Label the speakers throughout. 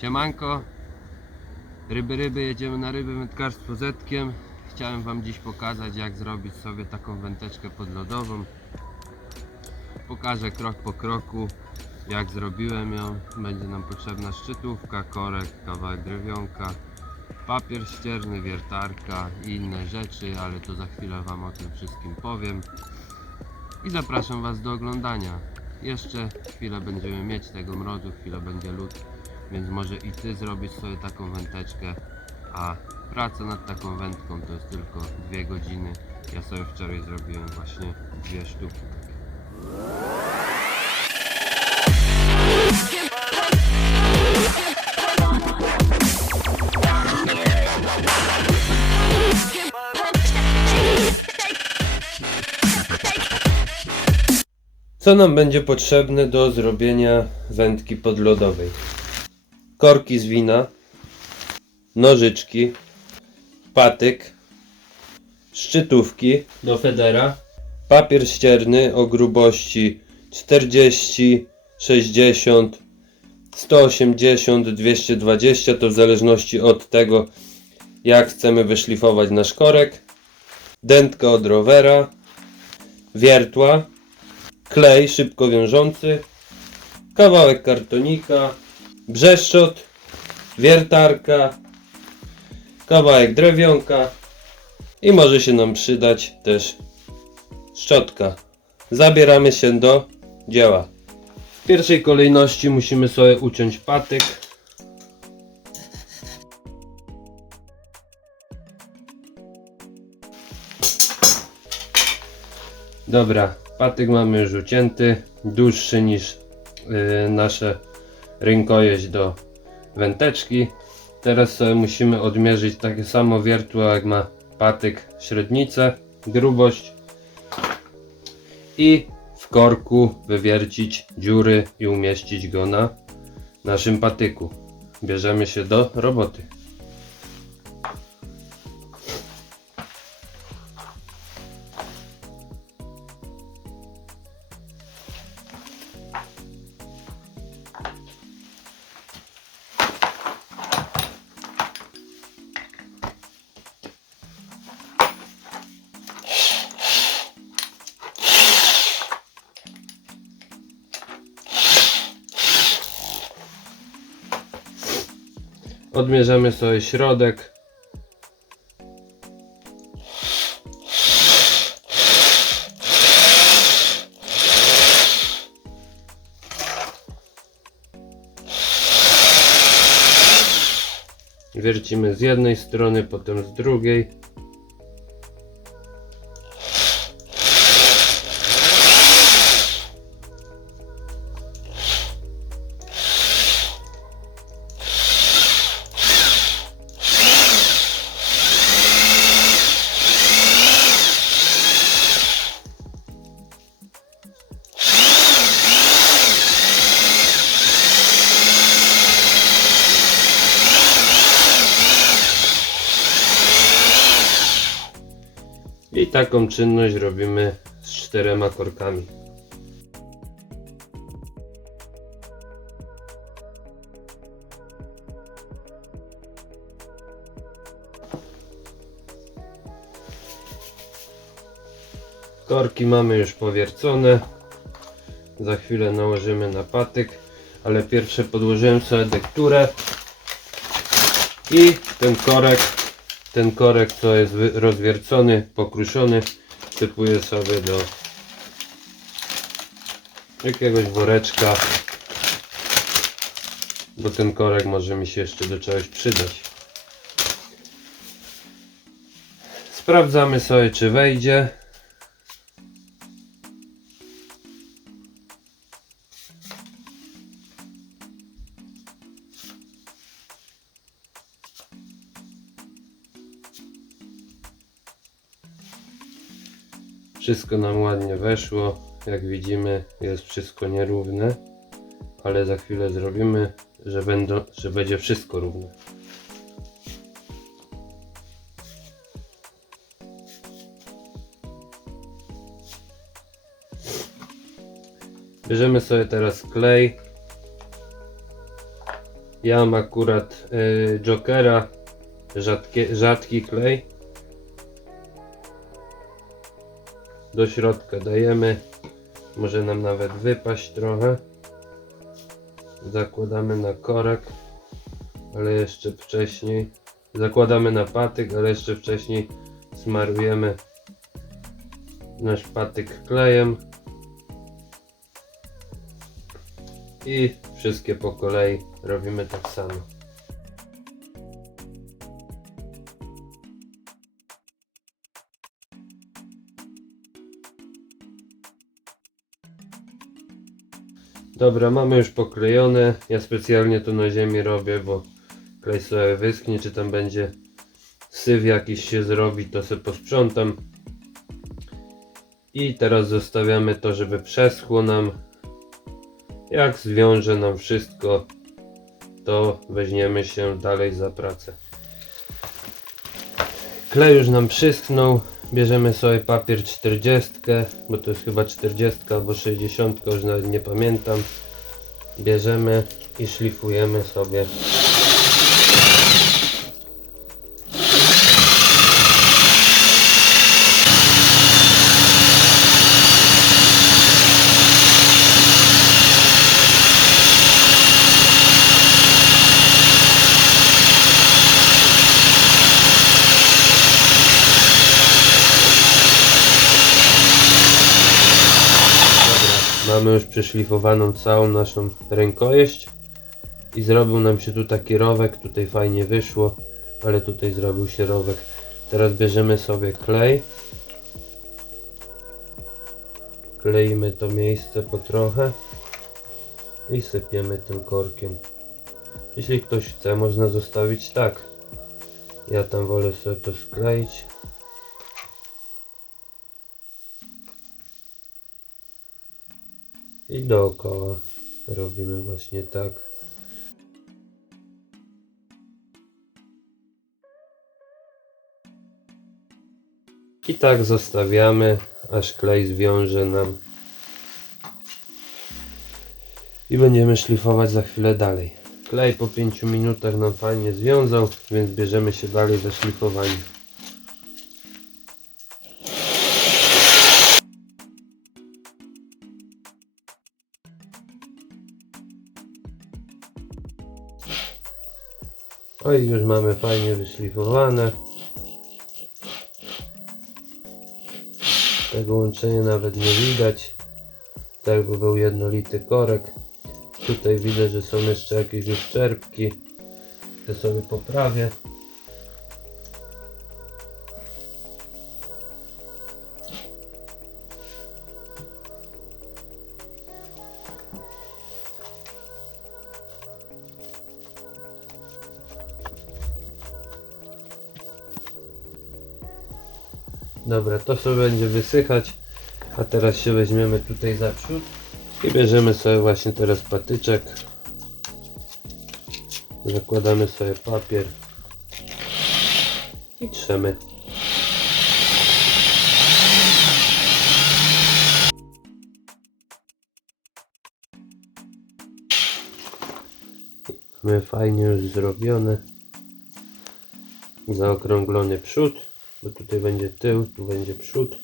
Speaker 1: Siemanko. Ryby, ryby, jedziemy na ryby wędkarstwo Zetkiem. Chciałem Wam dziś pokazać jak zrobić sobie taką wędeczkę podlodową. Pokażę krok po kroku jak zrobiłem ją. Będzie nam potrzebna szczytówka, korek, kawałek drewionka, papier ścierny, wiertarka i inne rzeczy, ale to za chwilę Wam o tym wszystkim powiem. I zapraszam Was do oglądania. Jeszcze chwilę będziemy mieć tego mrozu, chwilę będzie lód, więc może i Ty zrobić sobie taką wędeczkę, a praca nad taką wędką to jest tylko dwie godziny. Ja sobie wczoraj zrobiłem właśnie dwie sztuki. Co nam będzie potrzebne do zrobienia wędki podlodowej? Korki z wina, nożyczki, patyk, szczytówki do federa, papier ścierny o grubości 40, 60, 180, 220 to w zależności od tego jak chcemy wyszlifować nasz korek, dętka od rowera, wiertła, klej szybko wiążący, kawałek kartonika, brzeszczot, wiertarka, kawałek drewionka i może się nam przydać też szczotka. Zabieramy się do dzieła. W pierwszej kolejności musimy sobie uciąć patyk. Dobra, patyk mamy już ucięty, dłuższy niż yy, nasze rękojeść do wędeczki. Teraz sobie musimy odmierzyć takie samo wiertło jak ma patyk średnicę, grubość i w korku wywiercić dziury i umieścić go na naszym patyku. Bierzemy się do roboty. Odmierzamy sobie środek. Wiercimy z jednej strony, potem z drugiej. Taką czynność robimy z czterema korkami. Korki mamy już powiercone. Za chwilę nałożymy na patyk, ale pierwsze podłożyłem sobie dekturę i ten korek ten korek co jest rozwiercony, pokruszony typuję sobie do jakiegoś woreczka bo ten korek może mi się jeszcze do czegoś przydać. Sprawdzamy sobie czy wejdzie Wszystko nam ładnie weszło. Jak widzimy, jest wszystko nierówne, ale za chwilę zrobimy, że, będą, że będzie wszystko równe. Bierzemy sobie teraz klej Ja mam akurat y, Jokera, rzadkie, rzadki klej. Do środka dajemy, może nam nawet wypaść trochę. Zakładamy na korek, ale jeszcze wcześniej. Zakładamy na patyk, ale jeszcze wcześniej smarujemy nasz patyk klejem. I wszystkie po kolei robimy tak samo. Dobra, mamy już poklejone. Ja specjalnie to na ziemi robię, bo klej sobie wyschnie, czy tam będzie syf jakiś się zrobi, to sobie posprzątam. I teraz zostawiamy to, żeby przeschło nam. Jak zwiąże nam wszystko, to weźmiemy się dalej za pracę. Klej już nam przyschnął. Bierzemy sobie papier 40, bo to jest chyba 40 albo 60, już nawet nie pamiętam. Bierzemy i szlifujemy sobie. Dobra, mamy już przeszlifowaną całą naszą rękojeść i zrobił nam się tu taki rowek, tutaj fajnie wyszło, ale tutaj zrobił się rowek. Teraz bierzemy sobie klej. Kleimy to miejsce po trochę i sypiemy tym korkiem. Jeśli ktoś chce, można zostawić tak. Ja tam wolę sobie to skleić. I dookoła robimy właśnie tak. I tak zostawiamy, aż klej zwiąże nam. I będziemy szlifować za chwilę dalej. Klej po 5 minutach nam fajnie związał, więc bierzemy się dalej za szlifowanie. Oj, już mamy fajnie wyszlifowane. Tego łączenia nawet nie widać. Tak jakby był jednolity korek. Tutaj widzę, że są jeszcze jakieś uszczerbki. Te sobie poprawię. Dobra, to sobie będzie wysychać. A teraz się weźmiemy tutaj za przód i bierzemy sobie właśnie teraz patyczek. Zakładamy sobie papier i trzemy. Mamy fajnie już zrobione. Zaokrąglony przód, bo tutaj będzie tył, tu będzie przód.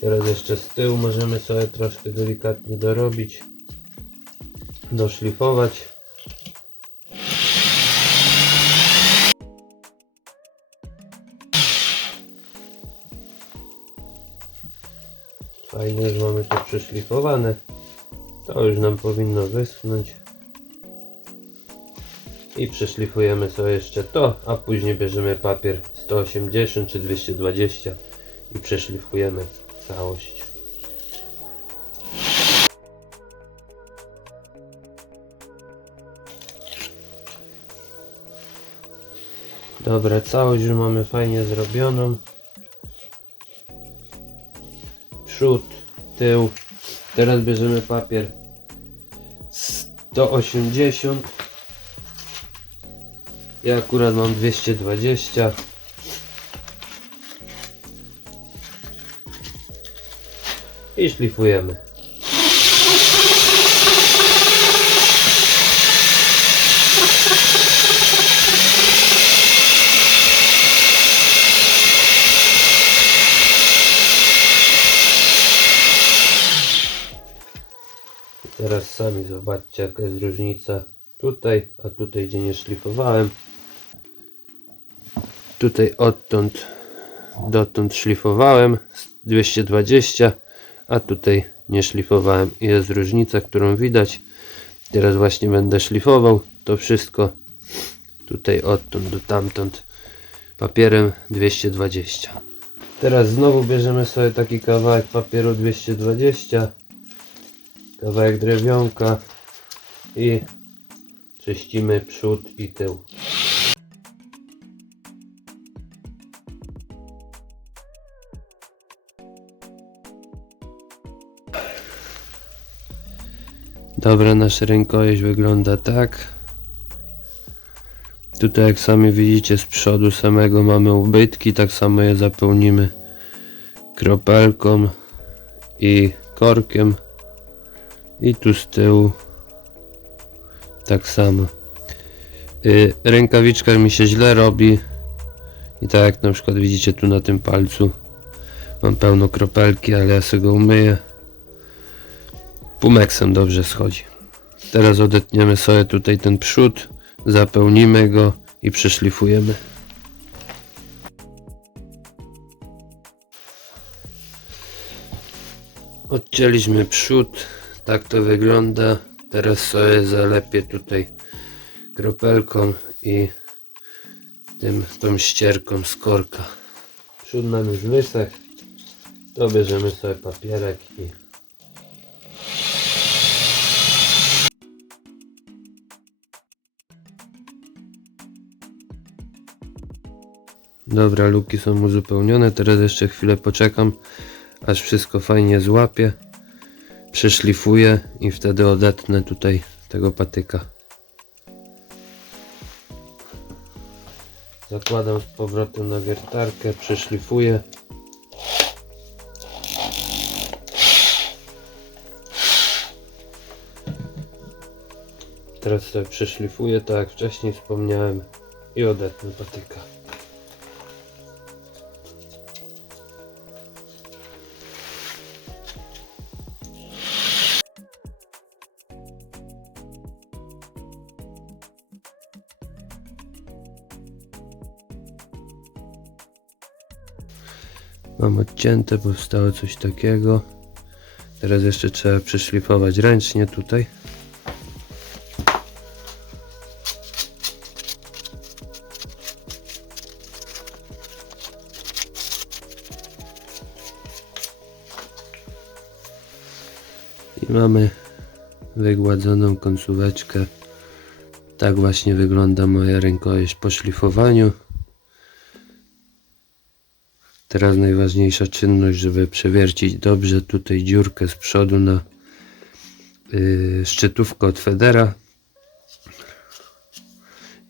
Speaker 1: Teraz jeszcze z tyłu możemy sobie troszkę delikatnie dorobić, doszlifować. Fajnie, że mamy to przeszlifowane. To już nam powinno wyschnąć. I przeszlifujemy sobie jeszcze to, a później bierzemy papier 180 czy 220 i przeszlifujemy całość. Dobra, całość już mamy fajnie zrobioną. Przód, tył. Teraz bierzemy papier 180. Ja akurat mam 220. i szlifujemy. Teraz sami zobaczcie jaka jest różnica tutaj, a tutaj gdzie nie szlifowałem. Tutaj odtąd dotąd szlifowałem 220 a tutaj nie szlifowałem. I jest różnica, którą widać. Teraz właśnie będę szlifował to wszystko tutaj odtąd do tamtąd papierem 220. Teraz znowu bierzemy sobie taki kawałek papieru 220, kawałek drewionka i czyścimy przód i tył. Dobra, nasz rękojeść wygląda tak. Tutaj jak sami widzicie z przodu samego mamy ubytki, tak samo je zapełnimy kropelką i korkiem i tu z tyłu tak samo. Y, rękawiczka mi się źle robi i tak jak na przykład widzicie tu na tym palcu mam pełno kropelki, ale ja sobie go umyję. Pumeksem dobrze schodzi. Teraz odetniemy sobie tutaj ten przód, zapełnimy go i przeszlifujemy. Odcięliśmy przód, tak to wygląda. Teraz sobie zalepię tutaj kropelką i tym, tą ścierką z korka. Przód nam już wysechł. To bierzemy sobie papierek i Dobra, luki są uzupełnione. Teraz jeszcze chwilę poczekam, aż wszystko fajnie złapie. Przeszlifuję i wtedy odetnę tutaj tego patyka. Zakładam z powrotem na wiertarkę, przeszlifuję. Teraz sobie przeszlifuję, tak jak wcześniej wspomniałem i odetnę patyka. Mam odcięte, powstało coś takiego. Teraz jeszcze trzeba przeszlifować ręcznie tutaj. I mamy wygładzoną końcóweczkę. Tak właśnie wygląda moja rękojeść po szlifowaniu. Teraz najważniejsza czynność, żeby przewiercić dobrze tutaj dziurkę z przodu na yy, szczytówkę od federa.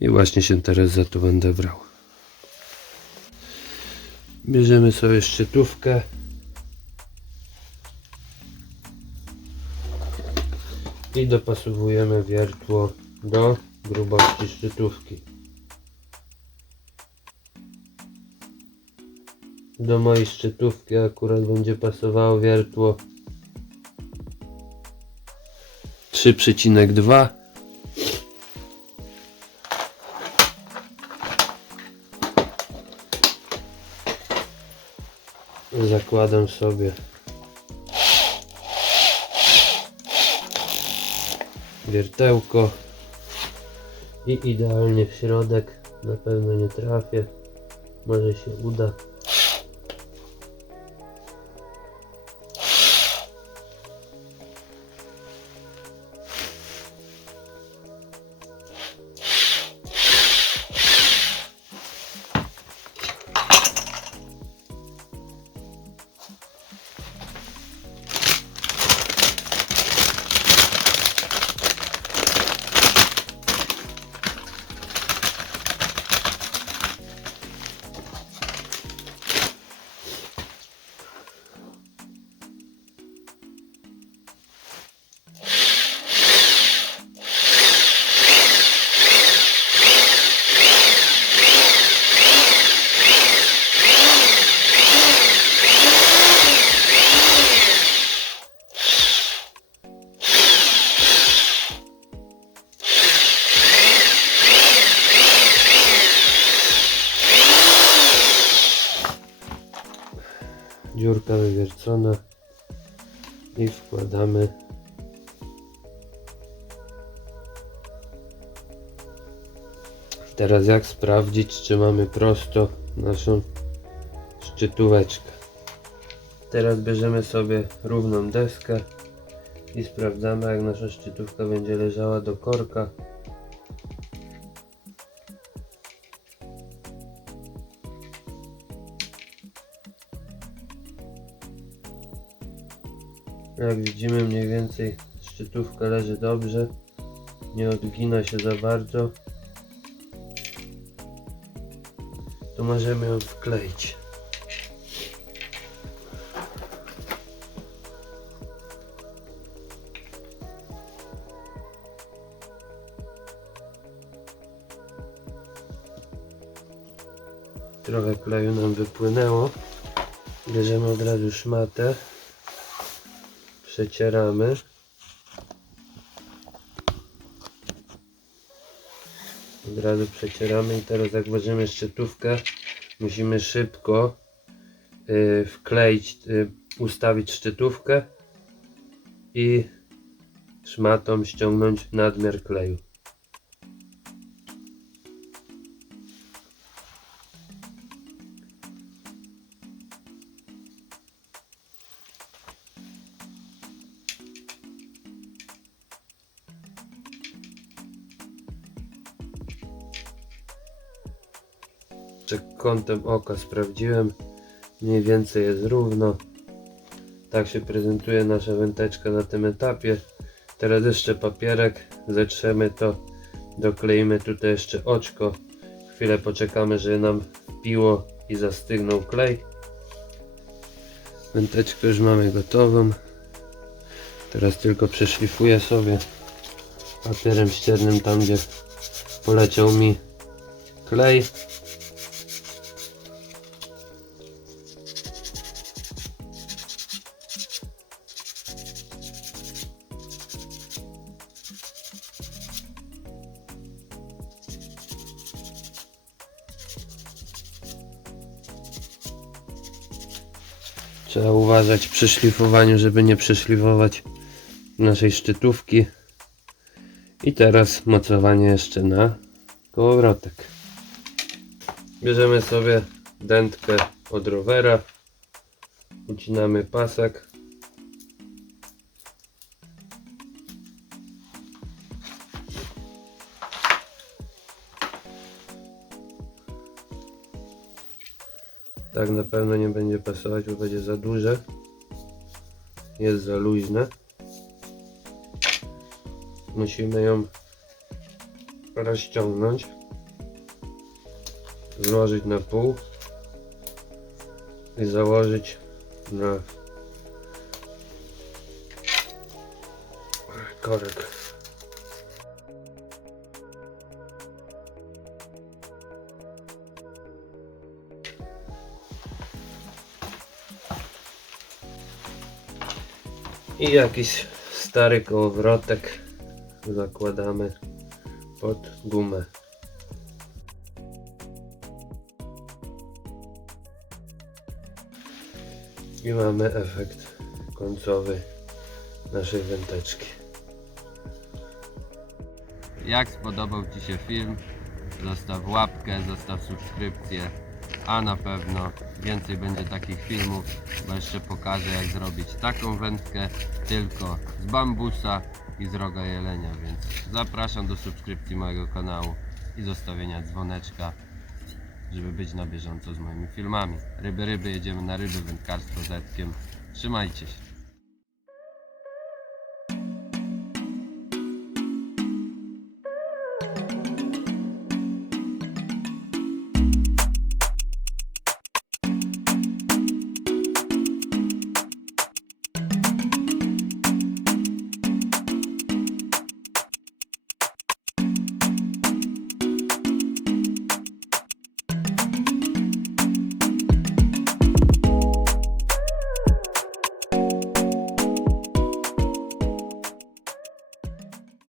Speaker 1: I właśnie się teraz za to będę brał. Bierzemy sobie szczytówkę. I dopasowujemy wiertło do grubości szczytówki. Do mojej szczytówki akurat będzie pasowało wiertło 3,2 Zakładam sobie wiertełko i idealnie w środek. Na pewno nie trafię. Może się uda dziurka wywiercona i wkładamy. Teraz jak sprawdzić czy mamy prosto naszą szczytóweczkę? Teraz bierzemy sobie równą deskę i sprawdzamy jak nasza szczytówka będzie leżała do korka Jak widzimy mniej więcej szczytówka leży dobrze, nie odgina się za bardzo. To możemy ją wkleić. Trochę kleju nam wypłynęło. Bierzemy od razu szmatę przecieramy. Od razu przecieramy i teraz jak włożymy szczytówkę musimy szybko y, wkleić, y, ustawić szczytówkę i szmatą ściągnąć nadmiar kleju. Jeszcze kątem oka sprawdziłem. Mniej więcej jest równo. Tak się prezentuje nasza wędeczka na tym etapie. Teraz jeszcze papierek. Zetrzemy to. Dokleimy tutaj jeszcze oczko. Chwilę poczekamy, żeby nam wpiło i zastygnął klej. Wędeczkę już mamy gotową. Teraz tylko przeszlifuję sobie papierem ściernym tam, gdzie poleciał mi klej. Trzeba uważać przy szlifowaniu, żeby nie przeszlifować naszej szczytówki. I teraz mocowanie jeszcze na kołowrotek. Bierzemy sobie dętkę od rowera. Ucinamy pasek. Tak na pewno nie będzie pasować, bo będzie za duże. Jest za luźne. Musimy ją rozciągnąć. Złożyć na pół. I założyć na korek. I jakiś stary kołowrotek zakładamy pod gumę. I mamy efekt końcowy naszej wędeczki. Jak spodobał Ci się film, zostaw łapkę, zostaw subskrypcję, a na pewno więcej będzie takich filmów, bo jeszcze pokażę jak zrobić taką wędkę tylko z bambusa i z roga jelenia, więc zapraszam do subskrypcji mojego kanału i zostawienia dzwoneczka, żeby być na bieżąco z moimi filmami. Ryby, ryby, jedziemy na ryby, wędkarstwo zetkiem. Trzymajcie się.